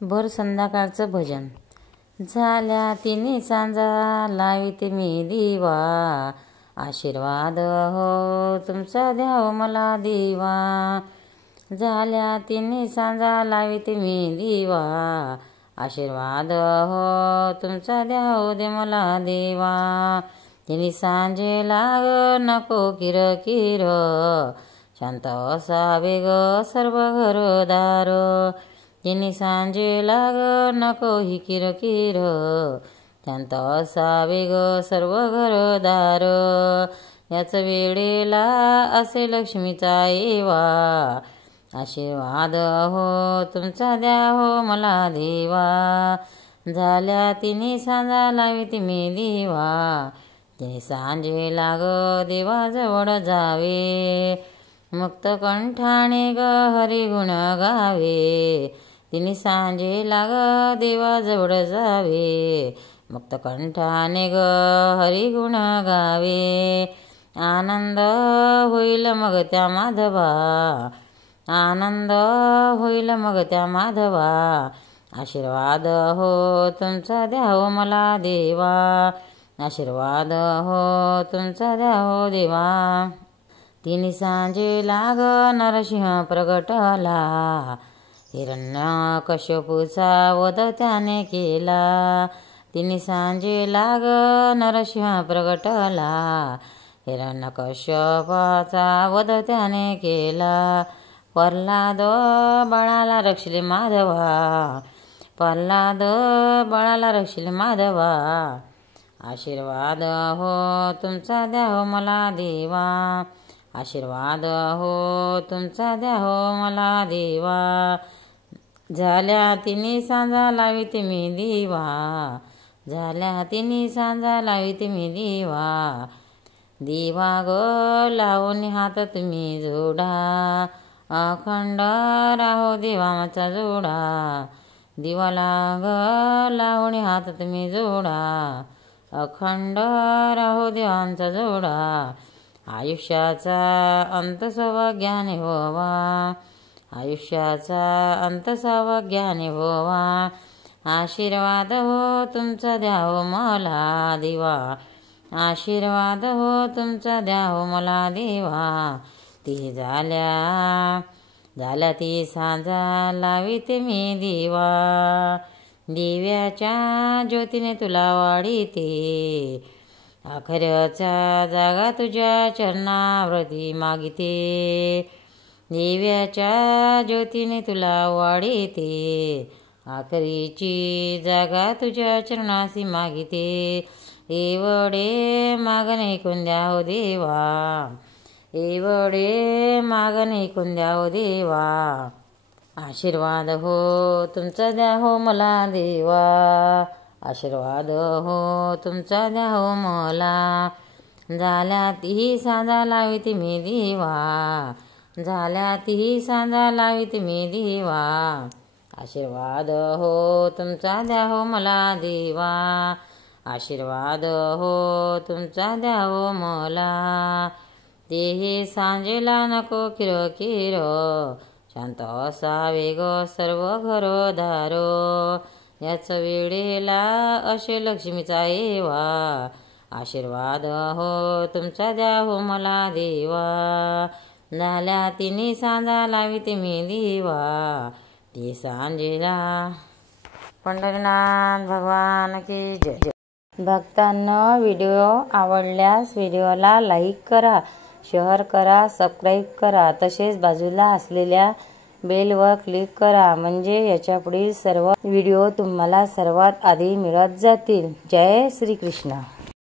भर संध्याकाळचं भजन। झाल्या तिन्ही सांजा लाविते मी दिवा, आशीर्वाद हो तुमचा द्याव मला देवा। झाल्या तिन्ही सांजा लाविते मी दिवा, आशीर्वाद हो तुमचा द्याव दे मला देवा। तिन्ही सांजे लाग नको किरकिर, शांत असावे ग सर्व घरदार। तिन्ही सांजे लाग नको ही किरकिर, शांत असावे ग सर्व घरदार। याच वेळेला असे लक्ष्मीचा येवा, आशीर्वाद हो तुमचा द्या हो मला देवा। झाल्या तिन्ही सांजा लाविते मी दिवा, तिन्ही सांजे लाग देवाजवळ जावे। मुक्त कंठाने ग हरी गुण गावे, तिन्ही सांजे लाग देवाजवळ जावे। मुक्त कंठाने ग हरी गुण गावे, आनंद होईल मग त्या माधवा, आनंद होईल मग त्या माधवा। आशीर्वाद हो तुमचा द्याव मला देवा, आशीर्वाद हो तुमचा द्याव देवा। तिन्ही सांजे लाग नरसिंह प्रगटला, हिरण्यकश्यपूचा वध त्याने केला। तिन्ही सांजे लाग नरसिंह प्रगटला, हिरण्यकश्यपाचा वध त्याने केला। प्रल्हाद बाळाला रक्षले माधवा, प्रल्हाद बाळाला रक्षले माधवा। आशीर्वाद हो तुमचा द्याव मला देवा, आशीर्वाद हो तुमचा द्याव मला देवा। झाल्या तिन्ही सांजा लाविते मी दिवा, झाल्या तिन्ही सांजा लाविते मी दिवा। दिवा ग लावून हात तुम्ही जोडा, अखंड राहो देवाचा जोडा। दिवाला ग लावून हात तुम्ही जोडा, अखंड राहो देवांचा जोडा। आयुष्याचा अंत सवज्ञाने होवा, आयुष्याचा अंत सवज्ञाने होवा। आशीर्वाद हो तुमचा द्याव मला देवा, आशीर्वाद हो तुमचा द्याव मला देवा। ती झाल्या ती सांजा लाविते मी दिवा, दिव्याच्या ज्योतीने तुला वाढीते। अखऱ्याचा जागा तुझ्या चरणावरती मागिते, दिव्याच्या ज्योतीने तुला वाढीते। आखरीची जागा तुझ्या चरणासी मागिते, एवढे मागणे ऐकून द्या हो देवा, एवढे मागणे ऐकून द्या हो देवा। आशीर्वाद हो तुमचा द्या हो मला देवा, आशीर्वाद हो तुमचा द्या हो मला। झाल्या तिही सांजा लाविते मी दिवा, झाल्या तिही सांजा लाविते मी दिवा। आशीर्वाद हो तुमचा द्या हो मला देवा, आशीर्वाद हो तुमचा द्या हो मला। तेही सांजेला नको किरकिर, शांत असावे ग सर्व घरदार। याच वेळेला असे लक्ष्मीचा येवा, आशीर्वाद हो तुमचा द्या हो मला देवा। झाल्या तिन्ही सांजा लाविते मी दिवा, ती सांजेला। पंढरीनाथ भगवान की जय। भक्तांनो, व्हिडिओ आवडल्यास व्हिडिओला लाईक करा, शेअर करा, सबस्क्राईब करा। तसेच बाजूला असलेल्या बेलवर क्लिक करा, म्हणजे याच्या पुढील सर्व व्हिडिओ तुम्हाला सर्वात आधी मिळत जातील। जय श्री कृष्ण।